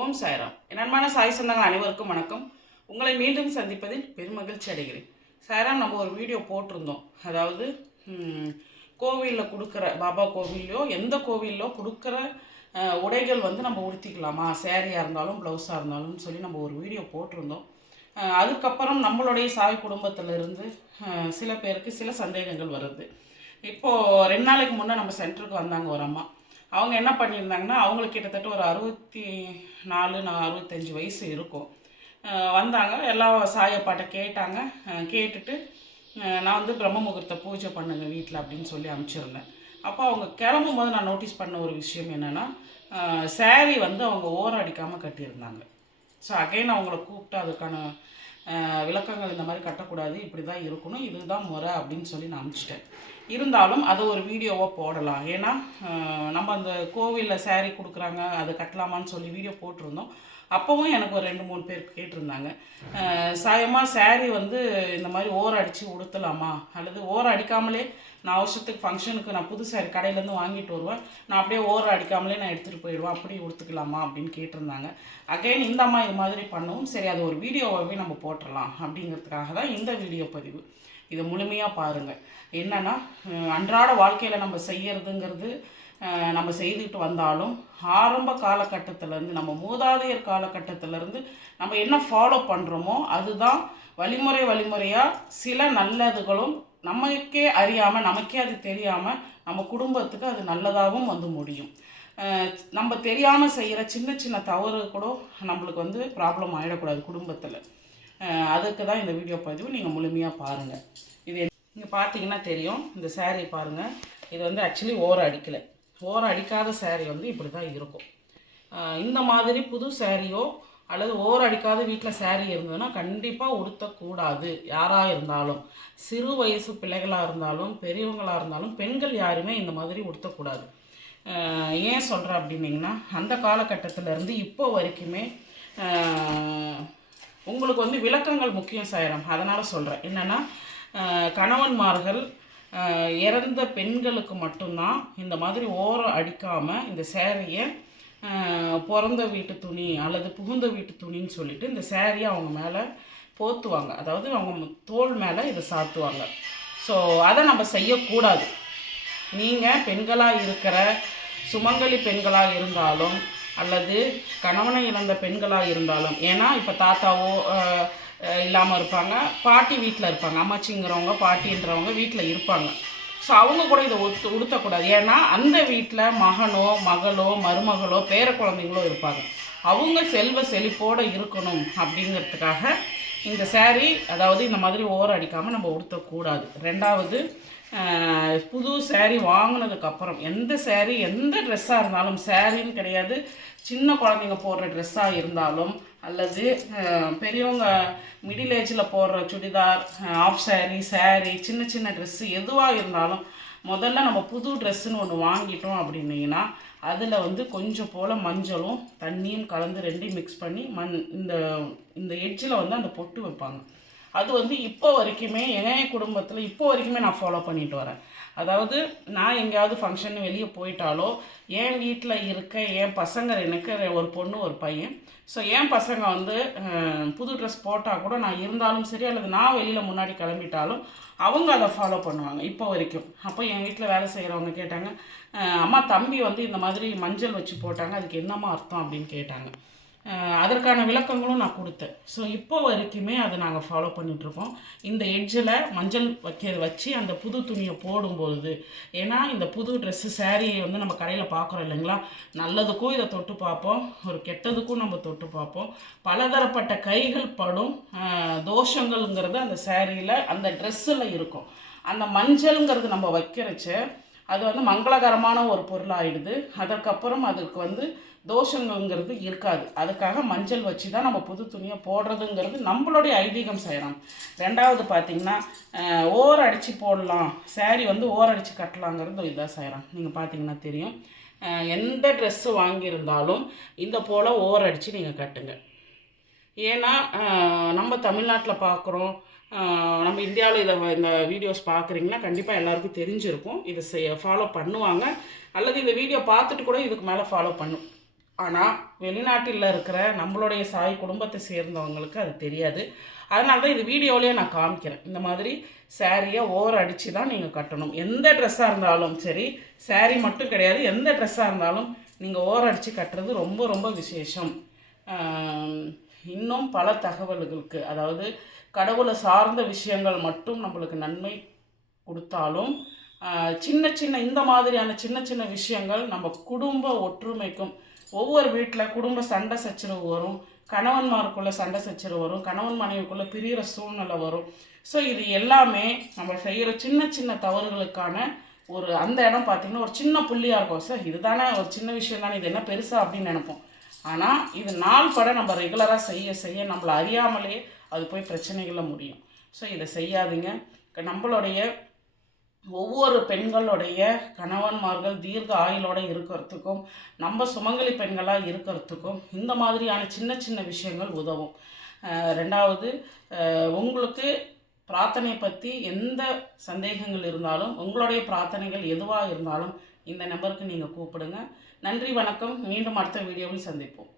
ஓம் சாய்ராம். என்னமான சாய் சொந்தங்கள் அனைவருக்கும் வணக்கம். உங்களை மீண்டும் சந்திப்பதில் பெருமகிழ்ச்சி அடைகிறேன். சாய்ராம் நம்ம ஒரு வீடியோ போட்டிருந்தோம். அதாவது கோவிலில் கொடுக்குற பாபா கோவில்லையோ எந்த கோவிலோ கொடுக்குற உடைகள் வந்து நம்ம உடுத்திக்கலாமா? சேரீயாக இருந்தாலும் ப்ளவுஸாக இருந்தாலும் சொல்லி நம்ம ஒரு வீடியோ போட்டிருந்தோம். அதுக்கப்புறம் நம்மளுடைய சாய் குடும்பத்திலிருந்து சில பேருக்கு சில சந்தேகங்கள் வருது. இப்போது ரெண்டு நாளைக்கு முன்னே நம்ம சென்டருக்கு வந்தாங்க ஒரு அம்மா. அவங்க என்ன பண்ணியிருந்தாங்கன்னா அவங்களுக்கு கிட்டத்தட்ட ஒரு அறுபத்தி நாலு நான் அறுபத்தஞ்சு வயசு இருக்கும். வந்தாங்க எல்லா சாயப்பாட்டை கேட்டாங்க. கேட்டுட்டு நான் வந்து பிரம்ம முகூர்த்த பூஜை பண்ணுங்க வீட்டில் அப்படின்னு சொல்லி அனுப்பிச்சிருந்தேன் அப்போ அவங்க கிளம்பும் போது நான் நோட்டீஸ் பண்ண ஒரு விஷயம் என்னென்னா சேரீ வந்து அவங்க ஓரம் அடிக்காமல் கட்டியிருந்தாங்க. ஸோ அகைன் அவங்கள கூப்பிட்டு அதுக்கான விளக்கங்கள் இந்த மாதிரி கட்டக்கூடாது இப்படி தான் இருக்கணும் இதுதான் முறை அப்படின்னு சொல்லி நான் அனுப்பிச்சிட்டேன் இருந்தாலும் அதை ஒரு வீடியோவாக போடலாம். ஏன்னா நம்ம அந்த கோவிலில் saree கொடுக்குறாங்க அதை கட்டலாமான்னு சொல்லி வீடியோ போட்டிருந்தோம். அப்போவும் எனக்கு ஒரு ரெண்டு மூணு பேர் கேட்டிருந்தாங்க. சாயமாக சாயமா வந்து இந்த மாதிரி ஓர அடித்து உடுத்தலாமா? அல்லது ஓர அடிக்காமலே நான் வருஷத்துக்கு ஃபங்க்ஷனுக்கு நான் புது சாரி கடையிலேருந்து வாங்கிட்டு வருவேன். நான் அப்படியே ஓர அடிக்காமலே நான் எடுத்துகிட்டு போயிடுவேன். அப்படி உடுத்துக்கலாமா? அப்படின்னு கேட்டிருந்தாங்க. அகைன் இந்த அம்மா இது மாதிரி பண்ணவும் சரி அது ஒரு வீடியோவாகவே நம்ம போட்டுடலாம். அப்படிங்கிறதுக்காக தான் இந்த வீடியோ பதிவு. இதை முழுமையாக பாருங்கள் என்னென்னா அன்றாட வாழ்க்கையில் நம்ம செய்யறதுங்கிறது நம்ம செய்துக்கிட்டு வந்தாலும் ஆரம்ப காலகட்டத்திலேருந்து நம்ம மூதாதையர் காலகட்டத்திலேருந்து நம்ம என்ன ஃபாலோ பண்ணுறோமோ அதுதான் வழிமுறை வழிமுறையாக சில நல்லதுகளும் நமக்கே அறியாமல் நமக்கே அது தெரியாமல் நம்ம குடும்பத்துக்கு அது நல்லதாகவும் வந்து முடியும். நம்ம தெரியாமல் செய்கிற சின்ன சின்ன தவறு கூட நம்மளுக்கு வந்து ப்ராப்ளம் ஆகிடக்கூடாது குடும்பத்தில். அதுக்கு தான் இந்த வீடியோ பதிவு. நீங்கள் முழுமையாக பாருங்கள் இது இங்கே பார்த்தீங்கன்னா தெரியும். இந்த சேரீ பாருங்கள் இது வந்து ஆக்சுவலி ஓரம் அடிக்கலை. ஓரம் அடிக்காத சேரீ வந்து இப்படி தான் இருக்கும் இந்த மாதிரி புது சேரீயோ அல்லது ஓரம் அடிக்காத வீட்டில் சேரீ இருந்ததுன்னா கண்டிப்பாக உடுத்தக்கூடாது. யாராக இருந்தாலும். சிறு வயசு பிள்ளைகளாக இருந்தாலும் பெரியவங்களாக இருந்தாலும் பெண்கள் யாருமே இந்த மாதிரி உடுத்தக்கூடாது. ஏன் சொல்கிறேன் அப்படின்னிங்கன்னா அந்த காலகட்டத்திலேருந்து இப்போ வரைக்குமே உங்களுக்கு வந்து விளக்கங்கள் முக்கியம் சாயிரம். அதனால் சொல்கிறேன் என்னென்னா கணவன்மார்கள் இறந்த பெண்களுக்கு மட்டும்தான் இந்த மாதிரி ஓரம் அடிக்காமல் இந்த சேரீயை பிறந்த வீட்டு துணி அல்லது புகுந்த வீட்டு துணின்னு சொல்லிட்டு இந்த சேரீயை அவங்க மேலே போத்துவாங்க. அதாவது அவங்க தோள் மேலே இதை சாத்துவாங்க. ஸோ அதை நம்ம செய்யக்கூடாது. நீங்கள் பெண்களாக இருக்கிற சுமங்கலி பெண்களாக இருந்தாலும் அல்லது கணவனை இழந்த பெண்களாக இருந்தாலும் ஏன்னா இப்போ தாத்தாவோ இல்லாமல் இருப்பாங்க பாட்டி வீட்டில் இருப்பாங்க அம்மாச்சிங்கிறவங்க பாட்டின்றவங்க வீட்டில் இருப்பாங்க. ஸோ அவங்க கூட இதை ஒத்து உடுத்தக்கூடாது. ஏன்னா அந்த வீட்டில் மகனோ மகளோ மருமகளோ பேர குழந்தைங்களோ இருப்பாங்க. அவங்க செல்வ செழிப்போடு இருக்கணும் அப்படிங்கிறதுக்காக இந்த saree அதாவது இந்த மாதிரி ஓரம் அடிக்காமல் நம்ம உடுத்தக்கூடாது. ரெண்டாவது புது சேரீ வாங்கினதுக்கப்புறம் எந்த சேரீ எந்த ட்ரெஸ்ஸாக இருந்தாலும் சாரின்னு கிடையாது. சின்ன குழந்தைங்க போடுற ட்ரெஸ்ஸாக இருந்தாலும் அல்லது பெரியவங்க மிடில் ஏஜில் போடுற சுடிதார் ஆஃப் சேரீ சேரீ சின்ன சின்ன ட்ரெஸ்ஸு எதுவாக இருந்தாலும் முதல்ல நம்ம புது ட்ரெஸ்ஸுன்னு ஒன்று வாங்கிட்டோம் அப்படின்னீங்கன்னா அதில் வந்து கொஞ்சம் போல் மஞ்சளும் தண்ணியும் கலந்து ரெண்டையும் மிக்ஸ் பண்ணி மண் இந்த இந்த எட்ஜில் வந்து அந்த பொட்டு வைப்பாங்க. அது வந்து இப்போ வரைக்குமே என் குடும்பத்தில் இப்போ வரைக்குமே நான் ஃபாலோ பண்ணிட்டு வரேன். அதாவது நான் எங்கேயாவது ஃபங்க்ஷன் வெளியே போயிட்டாலோ என் வீட்டில் இருக்க என் பசங்க எனக்கு ஒரு பொண்ணு ஒரு பையன். ஸோ என் பசங்க வந்து புது ட்ரெஸ் போட்டால் கூட நான் இருந்தாலும் சரி அல்லது நான் வெளியில் முன்னாடி கிளம்பிட்டாலும் அவங்க அதை ஃபாலோ பண்ணுவாங்க இப்போ வரைக்கும். அப்போ என் வீட்டில் வேலை செய்கிறவங்க கேட்டாங்க அம்மா தம்பி வந்து இந்த மாதிரி மஞ்சள் வச்சு போட்டாங்க அதுக்கு என்னம்மா அர்த்தம்? அப்படின்னு கேட்டாங்க. அதற்கான விளக்கங்களும் நான் கொடுத்தேன். ஸோ இப்போ வரைக்குமே அதை நாங்கள் ஃபாலோ பண்ணிகிட்ருக்கோம் இந்த எட்ஜில் மஞ்சள் வைக்க வச்சு அந்த புது துணியை போடும்பொழுது ஏன்னா இந்த புது ட்ரெஸ்ஸு சாரியை வந்து நம்ம கடையில் பார்க்குறோம் இல்லைங்களா? நல்லதுக்கும் இதை தொட்டு பார்ப்போம் ஒரு கெட்டதுக்கும் நம்ம தொட்டு பார்ப்போம். பலதரப்பட்ட கைகள் படும் தோஷங்கள்ங்கிறது அந்த சாரியில் அந்த ட்ரெஸ்ஸில் இருக்கும். அந்த மஞ்சள்ங்கிறது நம்ம வைக்கிறச்ச அது வந்து மங்களகரமான ஒரு பொருளாகிடுது அதற்கப்புறம் அதுக்கு வந்து தோஷங்கள்ங்கிறது இருக்காது. அதுக்காக மஞ்சள் வச்சு தான் நம்ம புது துணியை போடுறதுங்கிறது நம்மளுடைய ஐதீகம் செய்கிறோம் ரெண்டாவது பார்த்தீங்கன்னா ஓர் அடித்து போடலாம். saree வந்து ஓர் அடித்து கட்டலாங்கிறது இதாக செய்கிறோம் நீங்கள் பார்த்தீங்கன்னா தெரியும். எந்த ட்ரெஸ்ஸு வாங்கியிருந்தாலும் இந்த போல் ஓர் அடித்து நீங்கள் கட்டுங்க. ஏன்னா நம்ம தமிழ்நாட்டில் பார்க்குறோம் நம்ம இந்தியாவில் இதை இந்த வீடியோஸ் பார்க்குறீங்கன்னா கண்டிப்பாக எல்லாருக்கும் தெரிஞ்சிருக்கும். இதை செய்ய ஃபாலோ பண்ணுவாங்க. அல்லது இந்த வீடியோ பார்த்துட்டு கூட இதுக்கு மேலே ஃபாலோ பண்ணும். ஆனால் வெளிநாட்டில் இருக்கிற நம்மளுடைய சாய் குடும்பத்தை சேர்ந்தவங்களுக்கு அது தெரியாது. அதனால தான் இது வீடியோலேயே நான் காமிக்கிறேன். இந்த மாதிரி சாரியை ஓவர் அடித்து தான் நீங்கள் கட்டணும். எந்த ட்ரெஸ்ஸாக இருந்தாலும் சரி சேரீ மட்டும் கிடையாது. எந்த ட்ரெஸ்ஸாக இருந்தாலும் நீங்கள் ஓவர் அடித்து கட்டுறது ரொம்ப ரொம்ப விசேஷம். இன்னும் பல தகவல்களுக்கு அதாவது கடவுளை சார்ந்த விஷயங்கள் மட்டும் நம்மளுக்கு நன்மை கொடுத்தாலும் சின்ன சின்ன இந்த மாதிரியான சின்ன சின்ன விஷயங்கள் நம்ம குடும்ப ஒற்றுமைக்கும் ஒவ்வொரு வீட்டில் குடும்ப சண்டை சச்சரவு வரும். கணவன்மாருக்குள்ளே சண்டை சச்சரவு வரும். கணவன் மனைவிக்குள்ளே பிரிகிற சூழ்நிலை வரும். ஸோ இது எல்லாமே நம்ம செய்கிற சின்ன சின்ன தவறுகளுக்கான ஒரு அந்த இடம் பார்த்தீங்கன்னா ஒரு சின்ன புள்ளியாக இருக்கும். சார் இதுதானே ஒரு சின்ன விஷயம் தானே. இது என்ன பெருசா அப்படின்னு நினைப்போம். ஆனால் இது நாள் பட நம்ம ரெகுலராக செய்ய செய்ய நம்மளை அறியாமலே அது போய் பிரச்சனைகளில் முடியும். ஸோ இதை செய்யாதீங்க. நம்மளுடைய ஒவ்வொரு பெண்களுடைய கணவன்மார்கள் தீர்க்க ஆயுளோட இருக்கிறதுக்கும் நம்ம சுமங்கலி பெண்களாக இருக்கிறதுக்கும் இந்த மாதிரியான சின்ன சின்ன விஷயங்கள் உதவும். ரெண்டாவது உங்களுக்கு பிரார்த்தனை பற்றி எந்த சந்தேகங்கள் இருந்தாலும் உங்களுடைய பிரார்த்தனைகள் எதுவாக இருந்தாலும் இந்த நம்பருக்கு நீங்கள் கூப்பிடுங்க. நன்றி வணக்கம். மீண்டும் அடுத்த வீடியோவில் சந்திப்போம்.